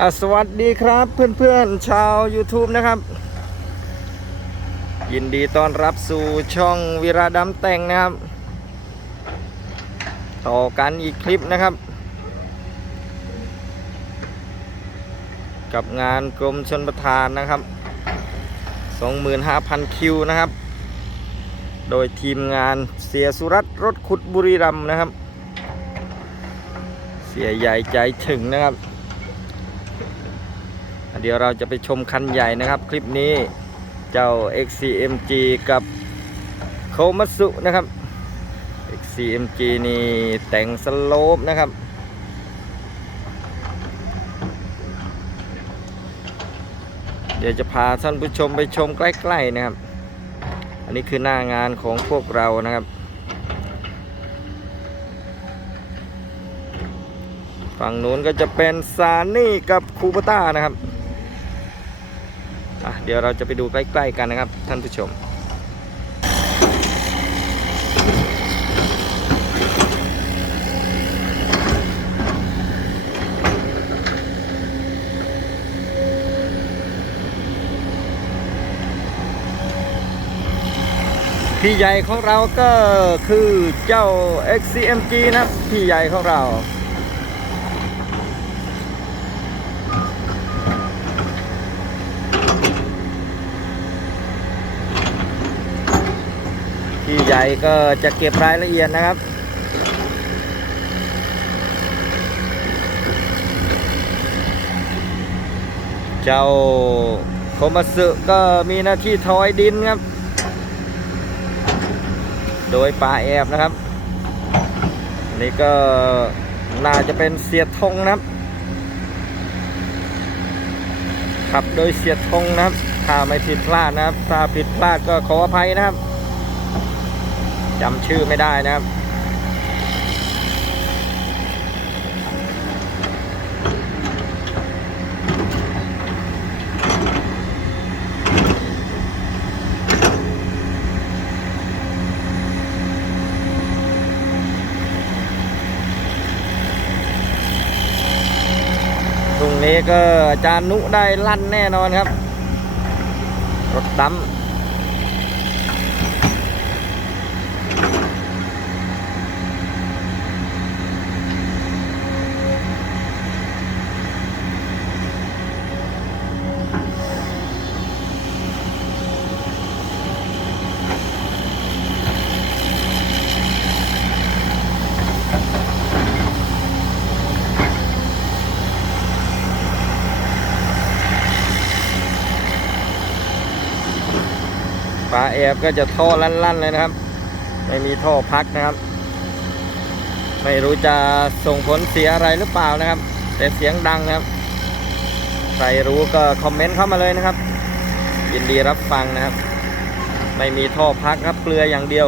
สวัสดีครับเพื่อนๆชาว YouTube นะครับ ยินดีต้อนรับสู่ช่องวิราดำแต่งนะครับ ต่อกันอีกคลิปนะครับ กับงานกรมชนประทานนะครับ 25,000 คิวนะครับ โดยทีมงานเสียสุรัตน์รถขุดบุรีรัมนะครับ เสียใหญ่ใจถึงนะครับ เดี๋ยวเราจะไปชมคันใหญ่นะครับคลิปนี้เจ้า XCMG กับโคมัสุนะครับ XCMG นี่แต่งสโลปนะครับเดี๋ยวจะพาท่านผู้ชมไปชมใกล้ๆนะครับ อันนี้คือหน้างานของพวกเรานะครับ ฝั่งนู้นก็จะเป็นซานี่กับคูปต้านะครับ อะเดี๋ยวเราจะไปดูใกล้ๆกันนะครับ ท่านผู้ชม พี่ใหญ่ของเราก็คือเจ้า XCMG นะพี่ใหญ่ของเรา พี่ใหญ่ก็จะเก็บรายละเอียดนะครับ เจ้าโคมัสึก็มีหน้าที่ทอยดินครับ โดยป่าแอบนะครับ นี่ก็น่าจะเป็นเสียทงนะครับขับโดยเสียทงนะครับ ถ้าไม่ผิดพลาดนะครับ ถ้าผิดพลาดก็ขออภัยนะครับ จำชื่อไม่ได้นะครับ ตรงนี้ก็อาจารย์นุได้ลั่นแน่นอนครับ รถดำ ฝาแอบก็จะท่อลั่นๆเลยนะครับ ไม่มีท่อพักนะครับ ไม่รู้จะส่งผลเสียอะไรหรือเปล่านะครับ แต่เสียงดังนะครับ ใครรู้ก็คอมเมนต์เข้ามาเลยนะครับ ยินดีรับฟังนะครับ ไม่มีท่อพักครับเปลือยอย่างเดียว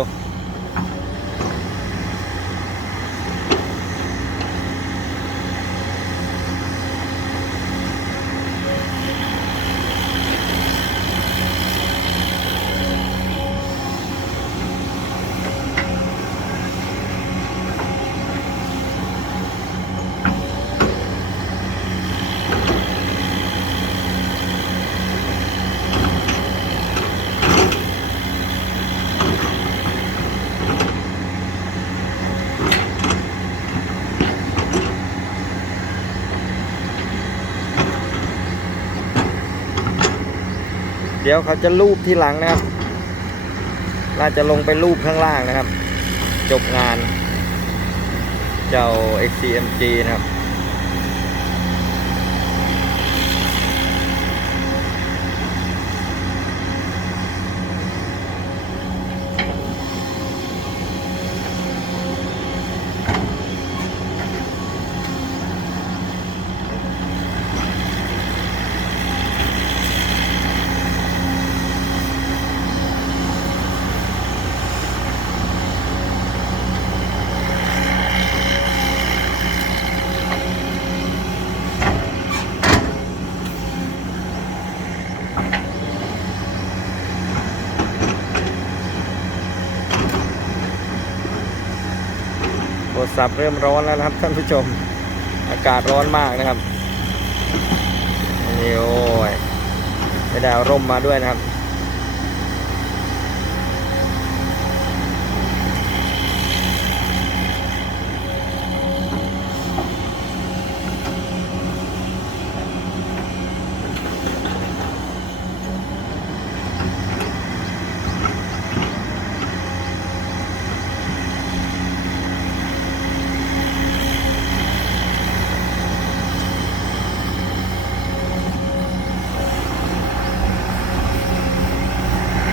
เดี๋ยวเขาจะรูปที่หลังนะครับ น่าจะลงไปรูปข้างล่างนะครับ จบงาน เจ้า XCMG นะครับ ศัพท์เริ่มร้อนแล้วนะครับท่านผู้ชม อากาศร้อนมากนะครับนี่โอ้ยไม่ได้ร่มมาด้วยนะครับ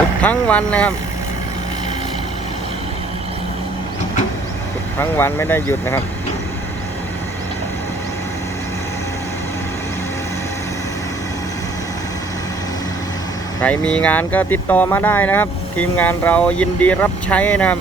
ขุดทั้งวันนะครับขุดทั้งวันไม่ได้หยุดนะครับใครมีงานก็ติดต่อมาได้นะครับ ทีมงานเรายินดีรับใช้นะครับ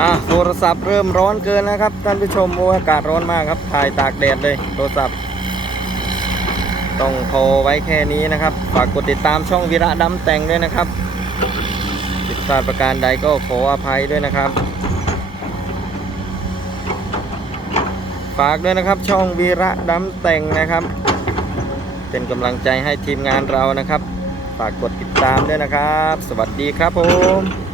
อะโทรศัพท์เริ่มร้อนเกินแล้วครับท่านผู้ชมโอ้อากาศร้อนมากครับถ่ายตากแดดเลยโทรศัพท์ ต้องโทรไว้แค่นี้นะครับฝากกดติดตามช่องวีระดำแต่งด้วยนะครับผิดพลาดประการใดก็ขออภัยด้วยนะครับ ฝากด้วยนะครับช่องวีระดำแต่งนะครับ เป็นกำลังใจให้ทีมงานเรานะครับ ฝากกดติดตามด้วยนะครับ สวัสดีครับผม